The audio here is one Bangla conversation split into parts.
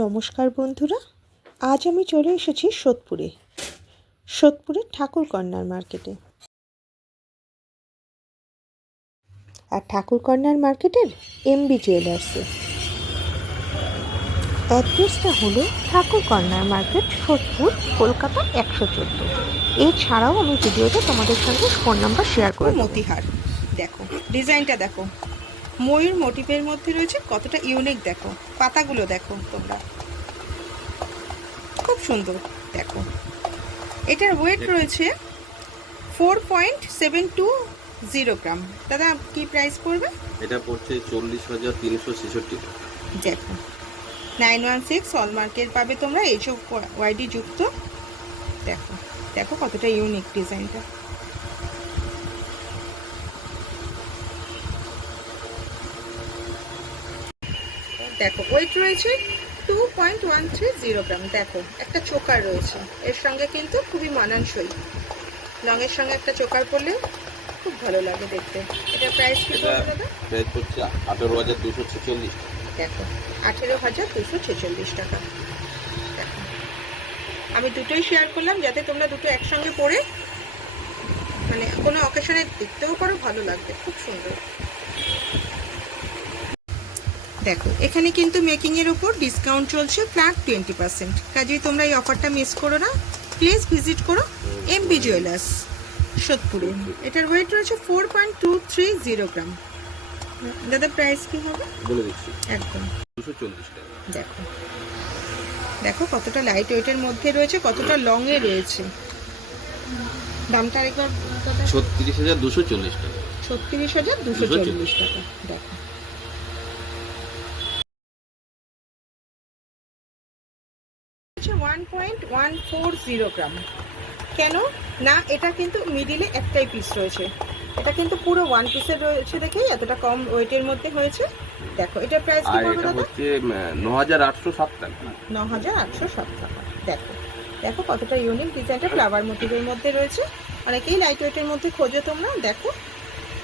নমস্কার বন্ধুরা, আজ আমি চলে এসেছি সোদপুরের ঠাকুর কর্নার মার্কেটে। আর ঠাকুর কর্নার মার্কেটের এমবি জুয়েলার্সে। অ্যাড্রেসটা হলো ঠাকুর কর্নার মার্কেট, সোদপুর, কলকাতা 114। এছাড়াও আমি ভিডিওতে তোমাদের সঙ্গে ফোন নাম্বার শেয়ার করে দেব। মতিহার দেখো, ডিজাইনটা দেখো, ময়ূর মোটিভের মধ্যে রয়েছে, কতটা ইউনিক দেখো, পাতাগুলো দেখো তোমরা, খুব সুন্দর দেখো। এটার ওয়েট রয়েছে 4.720 গ্রাম। দাদা কি প্রাইস পড়বে? এটা পড়ছে 40,366 টাকা। দেখো 916 হলমার্কের পাবে তোমরা, এইসব ওয়াইডি যুক্ত। দেখো দেখো কতটা ইউনিক ডিজাইনটা। দেখো ওয়েট রয়েছে 2.130 গ্রাম। দেখো একটা চোকার রয়েছে, এর সঙ্গে কিন্তু খুবই মানানসই। লংয়ের সঙ্গে একটা চোকার পরলে খুব ভালো লাগে দেখতে। এটা প্রাইস কি পড়বে দাদা? প্রাইস পড়ছে 18,246 টাকা। দেখো 18,246 টাকা। দেখো আমি দুটোই শেয়ার করলাম যাতে তোমরা দুটো একসঙ্গে পরে মানে কোনো অকেশনে দেখতেও পারো, ভালো লাগবে, খুব সুন্দর। দেখো এখানে কিন্তু মেকিং এর উপর ডিসকাউন্ট চলছে ফ্ল্যাট 20%। কাজেই তোমরা এই অফারটা মিস করো না, প্লিজ ভিজিট করো এমবি জুয়েলার্স সোদপুরে। এটার ওয়েট রয়েছে 4.230 গ্রাম। দাদা প্রাইস কি হবে বলে দিচ্ছি, একদম 240 টাকা। দেখো দেখো কতটা লাইট ওয়েটের মধ্যে রয়েছে, কতটা লং এ রয়েছে। দামটা আরেকবার 36,240 টাকা। 36,240 টাকা। দেখো 1.140 গ্রাম। কেন না, এটা কিন্তু মিডিলে একটাই পিস রয়েছে, এটা কিন্তু পুরো ওয়ান পিসের রয়েছে দেখেই এতটা কম ওয়েটের মধ্যে হয়েছে। দেখো এটা প্রাইস কি পড়বে দাদা? হচ্ছে 9,807 টাকা। 9,807 টাকা। দেখো দেখো কতটা ইউনিক ডিজাইনটা ফ্লাওয়ার মোটিভের মধ্যে রয়েছে। অনেকেই লাইট ওয়েটের মধ্যে খোঁজো তোমরা, দেখো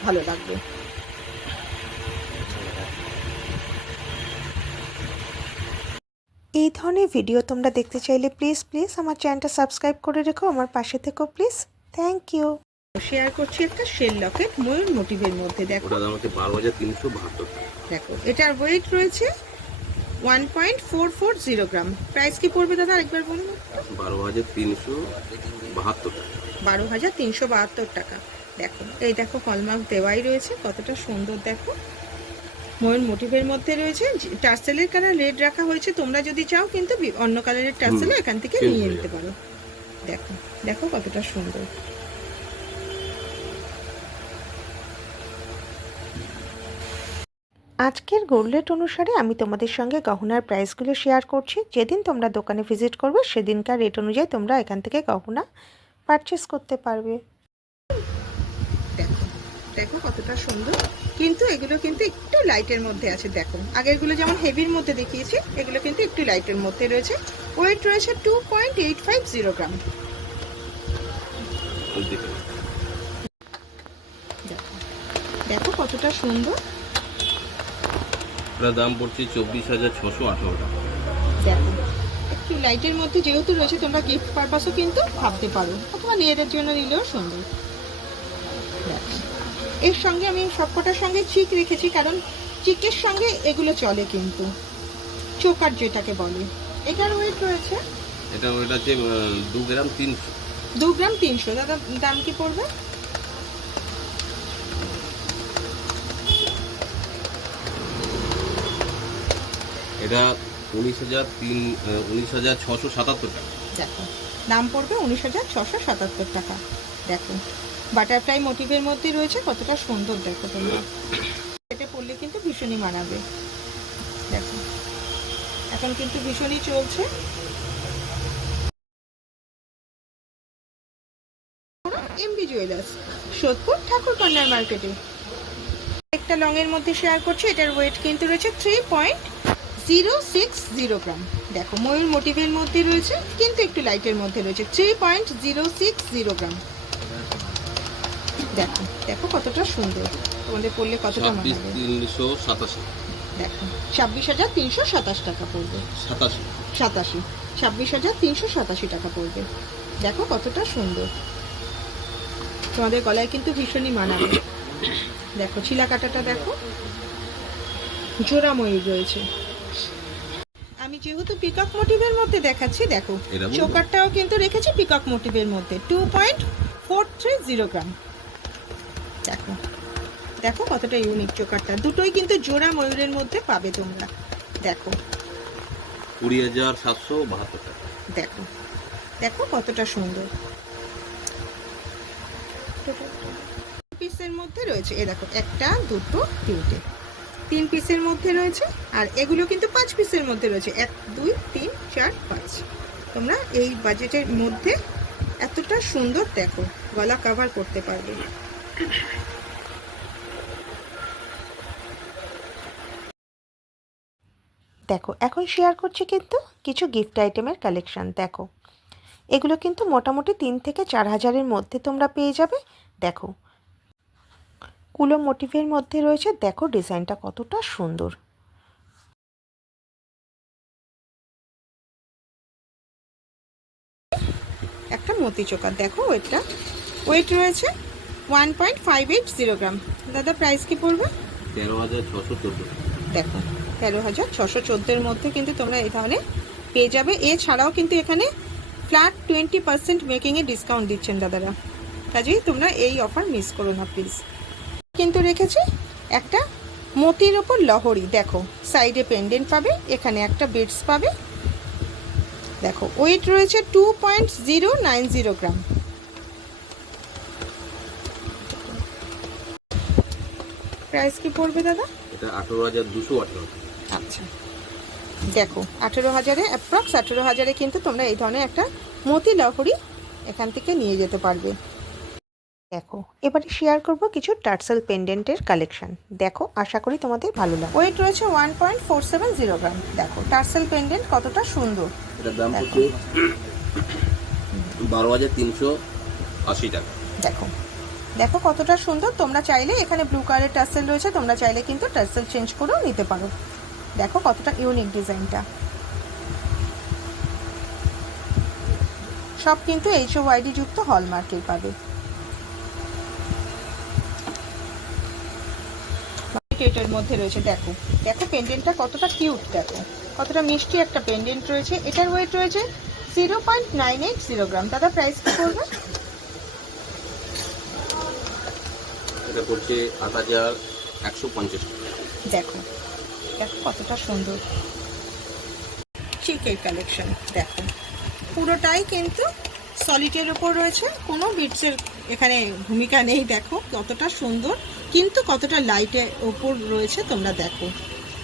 ভালো লাগবে। এই ধরনের ভিডিও তোমরা দেখতে চাইলে প্লিজ আমার চ্যানেলটা সাবস্ক্রাইব করে রেখো, আমার পাশে থেকো প্লিজ। Thank you. শেয়ার করছি একটা শেল লকেট ময়ূর মোটিভের মধ্যে। দেখো ওটা দাম হচ্ছে 12,372 টাকা। দেখো এটার ওয়েট রয়েছে 1.440 গ্রাম। প্রাইস কি পড়বে দাদা একবার বলুন? 12,372 টাকা। 12,372 টাকা। দেখো এই দেখো হলমার্ক দেওয়াই রয়েছে, কতটা সুন্দর দেখো। ময়ূর মোটিভের মধ্যে রয়েছে, টার্সেলের কালার রেড রাখা হয়েছে, তোমরা যদি চাও কিন্তু অন্য কালারের টার্সেল এখান থেকে নিয়ে নিতে পারো। দেখো দেখো কতটা সুন্দর। আজকের গোল্ড রেট অনুসারে আমি তোমাদের সঙ্গে গহনার প্রাইসগুলো শেয়ার করছি। যেদিন তোমরা দোকানে ভিজিট করবে সেদিনকার রেট অনুযায়ী তোমরা এখান থেকে গহনা পারচেস করতে পারবে। দেখো দেখো কতটা সুন্দর, কিন্তু এগুলো কিন্তু একটু লাইটের মধ্যে আছে। দেখো আগেরগুলো যেমন হেভির মধ্যে দেখিয়েছি, এগুলো কিন্তু একটু লাইটের মধ্যে রয়েছে। ওয়েট রয়েছে 2.850 গ্রাম। দেখো কতটা সুন্দর। ওটার দাম পড়ছে 24,618 টাকা। দেখো একটু লাইটের মধ্যে যেহেতু রয়েছে, তোমরা গিফট পারপাসও কিন্তু ভাবতে পারো, অথবা নিজেদের জন্য নিলেও সুন্দর। দেখো এর সঙ্গে আমি সবকটার সঙ্গে চিক রেখেছি, কারণ চিকের সঙ্গে এগুলো চলে কিন্তু, চোকার যেটাকে বলে। এটার ওয়েট রয়েছে, এটা ওটা হচ্ছে 2 গ্রাম 300। 2 গ্রাম 300। দাদা দাম কি পড়বে? এটা 19,677 টাকা। দেখো দাম পড়বে 19,677 টাকা। দেখো বাটারফ্লাই মোটিভের মধ্যে রয়েছে, কতটা সুন্দর দেখো তোমরা। এটা পরলে কিন্তু ভীষণই মানাবে। দেখো এখন কিন্তু ভীষণই চলছে। এমবি জুয়েলার্স সোদপুর ঠাকুর কর্নার মার্কেটে। একটা লং এর মধ্যে শেয়ার করছি, এটার ওয়েট কিন্তু রয়েছে 3.060 গ্রাম। দেখো ময়ূর মোটিভের মধ্যে রয়েছে, কিন্তু একটু লাইটের মধ্যে রয়েছে, 3.060 গ্রাম। দেখো দেখো কতটা সুন্দর, তোমাদের পরলে কতটা মানাবে। 387। দেখো 26,327 টাকা পড়বে। 87। 26,387 টাকা পড়বে। দেখো কতটা সুন্দর, তোমাদের গলায় কিন্তু ভীষণই মানাবে। দেখো ছিলা কাটাটা দেখো, জোড়া ময়ূর রয়েছে। আমি যেহেতু পিকক মোটিভের মধ্যে দেখাচ্ছি, দেখো এরকম? চোকারটাও কিন্তু রেখেছি পিকক মোটিভের মধ্যে, 2.430 গ্রাম। দেখো দেখো কতটা ইউনিক চোকারটা, দুটোই কিন্তু জোড়া ময়ূরের মধ্যে পাবে তোমরা। দেখো 20,772 টাকা। দেখো দেখো কতটা সুন্দর, পিসের মধ্যে রয়েছে। এ দেখো 1 2 3টে, 3 পিসের মধ্যে রয়েছে। আর এগুলো কিন্তু 5 পিসের মধ্যে রয়েছে, 1 2 3 4 5। তোমরা এই বাজেটের মধ্যে এতটা সুন্দর দেখো গলা কভার করতে পারবে। দেখো এখন শেয়ার করছি কিন্তু কিছু গিফট আইটেমের কালেকশন। দেখো এগুলো কিন্তু মোটামুটি 3 থেকে 4 হাজারের মধ্যে তোমরা পেয়ে যাবে। দেখো কুলো মোটিভের মধ্যে রয়েছে, দেখো ডিজাইনটা কতটা সুন্দর। একটা মতি চোকার দেখো, ওয়েট রয়েছে 1.580 গ্রাম। দাদা প্রাইস কি পড়বে? 13,614। দেখো 13,614-এর মধ্যে কিন্তু তোমরা এই ধরনের পেয়ে যাবে। এছাড়াও কিন্তু এখানে ফ্ল্যাট 20% মেকিংয়ে ডিসকাউন্ট দিচ্ছেন দাদারা, কাজেই তোমরা এই অফার মিস করো না প্লিজ। কিন্তু রেখেছি একটা মতির ওপর লহরি, দেখো সাইডে পেন্ডেন্ট পাবে, এখানে একটা বিডস পাবে। দেখো ওয়েট রয়েছে 2.090 গ্রাম। প্রাইস কি পড়বে দাদা? এটা 18,218। আচ্ছা দেখো 18,000-এ অ্যাপ্রক্স 18,000-এ কিন্তু তোমরা এই ধরনের একটা মতি লহরি এখান থেকে নিয়ে যেতে পারবে। দেখো এবারে শেয়ার করব কিছু টার্সেল পেন্ডেন্টের কালেকশন। দেখো আশা করি তোমাদের ভালো লাগবে। ওয়েট রয়েছে 1.470 গ্রাম। দেখো টার্সেল পেন্ডেন্ট কতটা সুন্দর। এটার দাম পড়ছে 12,380 টাকা। দেখো দেখো কতটা সুন্দর। তোমরা চাইলে এখানে ব্লু কালারের টার্সেল রয়েছে, তোমরা চাইলে কিন্তু টার্সেল চেঞ্জ করেও নিতে পারো। দেখো কতটা ইউনিক ডিজাইনটা। সব কিন্তু HOYD যুক্ত হলমার্কের পাবে। এটার মধ্যে রয়েছে, দেখো দেখো পেন্ডেন্টটা কতটা কিউট, দেখো কতটা মিষ্টি একটা পেন্ডেন্ট রয়েছে। এটার ওয়েট রয়েছে 0.980 গ্রাম। দাদা প্রাইস কি করবে? এটা পড়ছে 8,150 টাকা। দেখো দেখো কতটা সুন্দর চিকের কালেকশন। দেখো পুরোটাই কিন্তু সলিডের উপর রয়েছে, কোনো বিটসের এখানে ভূমিকা নেই। দেখো কতটা সুন্দর, কিন্তু কতটা লাইটের ওপর রয়েছে তোমরা দেখো।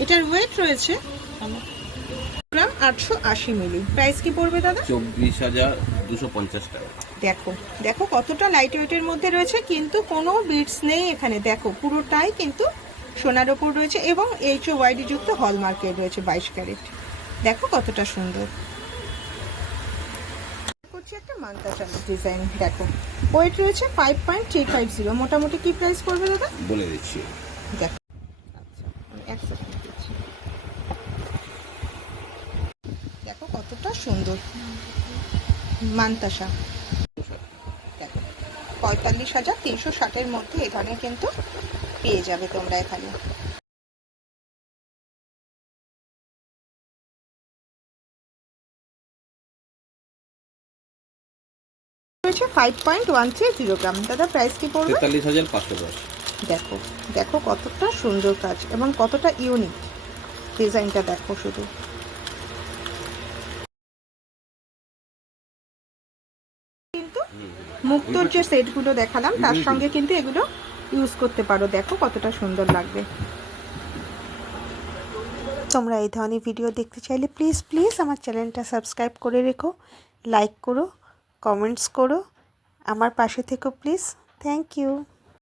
এটার ওয়েট রয়েছে গ্রাম 880 মিলি। প্রাইস কি পড়বে দাদা? 24,250 টাকা। দেখো দেখো কতটা লাইট ওয়েটের মধ্যে রয়েছে, কিন্তু কোনো বিটস নেই এখানে। দেখো পুরোটাই কিন্তু সোনার ওপর রয়েছে এবং HOYD যুক্ত হলমার্কের রয়েছে 22 ক্যারেট। দেখো কতটা সুন্দর। করছি একটা মান্তাচার ডিজাইন। দেখো ওয়েট রয়েছে 5.350। মোটামুটি কি প্রাইস পড়বে দাদা? বলে দিচ্ছি। দেখো আচ্ছা আমি এক সেকেন্ড দিচ্ছি। দেখো কতটা সুন্দর মান্তাসা। দেখো 45,360-এর মধ্যে এই ধরনের কিন্তু পেয়ে যাবে তোমরা এখানে। রয়েছে 5.130 গ্রাম। দাদা প্রাইস কি পড়বে? 43,510। দেখো দেখো কতটা সুন্দর কাজ এবং কতটা ইউনিক ডিজাইনটা। দেখো শুধু কিন্তু মুক্তোর যে সেটগুলো দেখালাম তার সঙ্গে কিন্তু এগুলো ইউজ করতে পারো। দেখো কতটা সুন্দর লাগবে। তোমরা এই ধরনের ভিডিও দেখতে চাইলে প্লিজ আমার চ্যানেলটা সাবস্ক্রাইব করে রেখো, লাইক করো, কমেন্টস করো, আমার পাশে থেকো প্লিজ। Thank you.